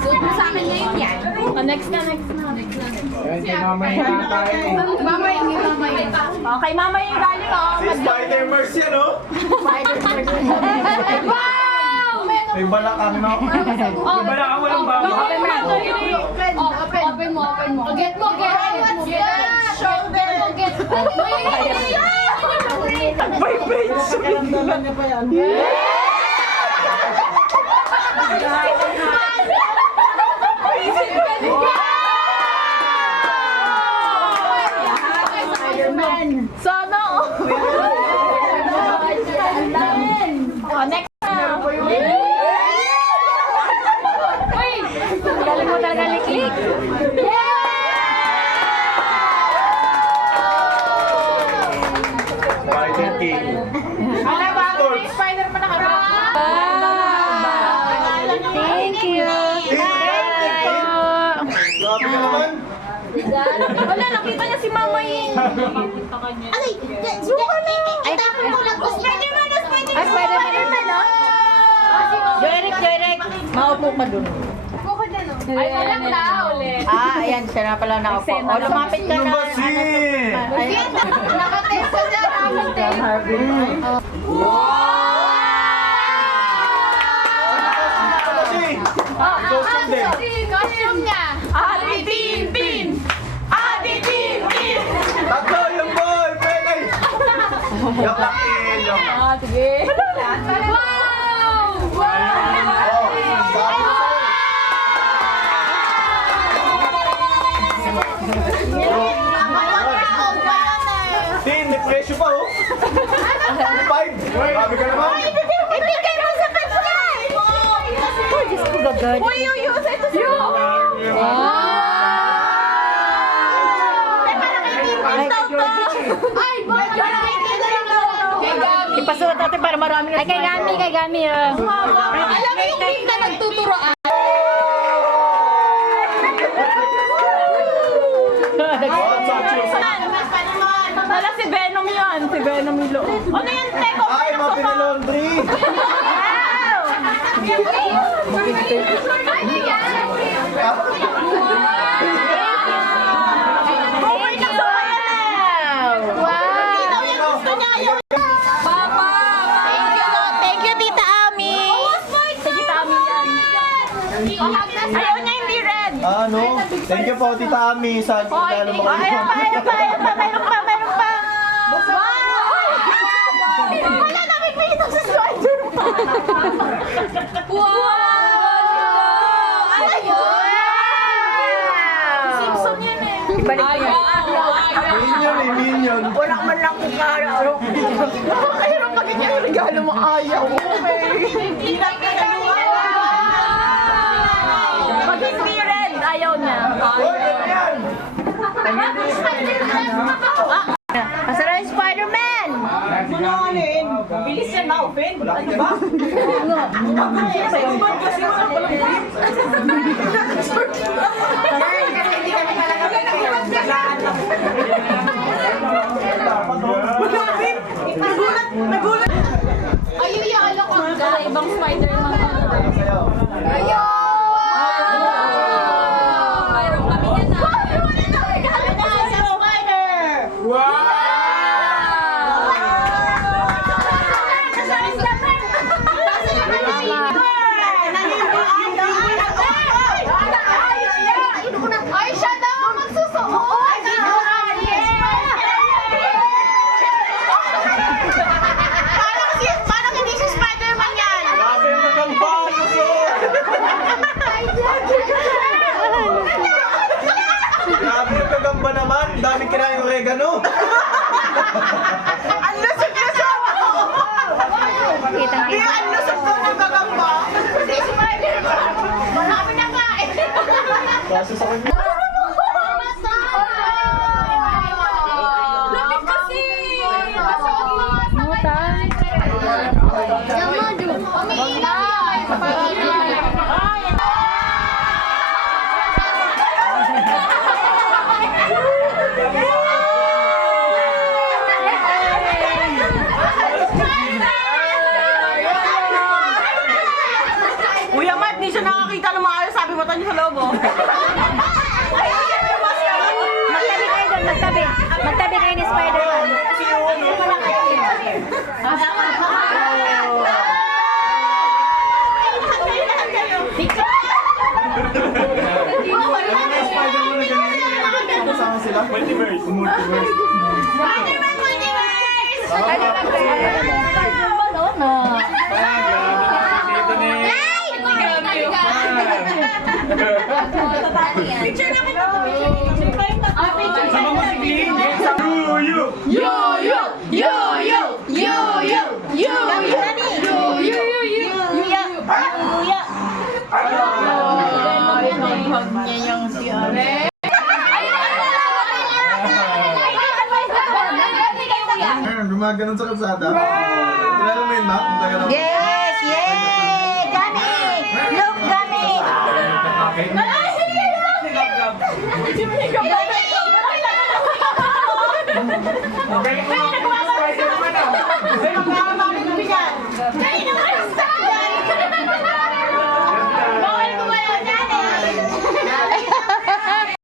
Suot mo sa akin ngayon yan. Next na. Mamay na tayo. Mamay. Okay, mama yung galing oh. Si Spider-Verse yan, oh. Wow! May balakang, no? May balakang, walang baba. Open mo. Get mo. Shoulder mo, get mo. Nakaramdaman niya pa yan. Sana oh. Oh, next na. Uy! Galing mo talaga liklik. Spider King. Ano ba? May Spider-Man na kami. Thank you. Grabe ka naman. Wala, nakita niya si Mama eh. Ay, tapon mo lang. Spider-Man, Ay, Spider-Man no? Joyrek. Maupo ka dun. Ay, walang na ulit. Ayan, siya na pala nakaupo. O, lumapit ka na. Lumasin! Ayan. Nakatest na namin. Costume niya. Adi Tintin! Tatlo yung boy! Penay! Yok lang yok. Sige. Wow! Tin, may presyo pa, oh. 5! Grabe ka naman. Ibigay mo sa kanya! Oh, Diyos ko, gagad. Uy, ito sa'yo. Ay, baka nakikita lang ako. Ipasuot natin para marami. Ay, kay Gami. Alam mo yung game na nagtuturoan? Wala si Venom yan. Si Venom yung loob. Ano yan, Teko? Ay, mga laundry! Okay na so, Thank you, Tita Ami. Sige, tama yan. Ayaw niya hindi red. Ano? Thank you po, Tita Ami. Sa lalo mo kayo. Meron pa. Wala namin may ito sa Spider-Man. Wow! Simpson yan eh. Ibalik mo yan. Minion. Wala man lang kung karo. Mahirap pag ganyan yung regalo mo. Ayaw. Pag hindi red, ayaw niya. Asa na yung Spider-Man? Bilis yan ma-open. Ano ba? Ayun yung ano ko. Ibang Spider-Man. Ayun! Mayroon kami yan na. Ay, siya daw ang magsusuot! Parang hindi si Spider-Man yan! Grabe yung magamba. Grabe yung kagamba naman. Daming kinain yung oregano. Ang lusog-lusog! Kitang-kita. Ang lusog ko ng gagamba. Si Spider-Man! Marami na kain! Kaso sa kanya. Lapit kasi! Kuya Mark, di siya mata niyo sa loob, oh. Magtabi kayo doon, magtabi. Magtabi kayo ni Spider-Man. Kasama sila? Multiverse. Multiverse. Picture na kita. Sama mo si Glenn. You. Gumaganon sa kalsada. Kilala mo yun, Ma? Kung tayo lang. Yes! Yay! Gami! Look, Gami! Gab-gab.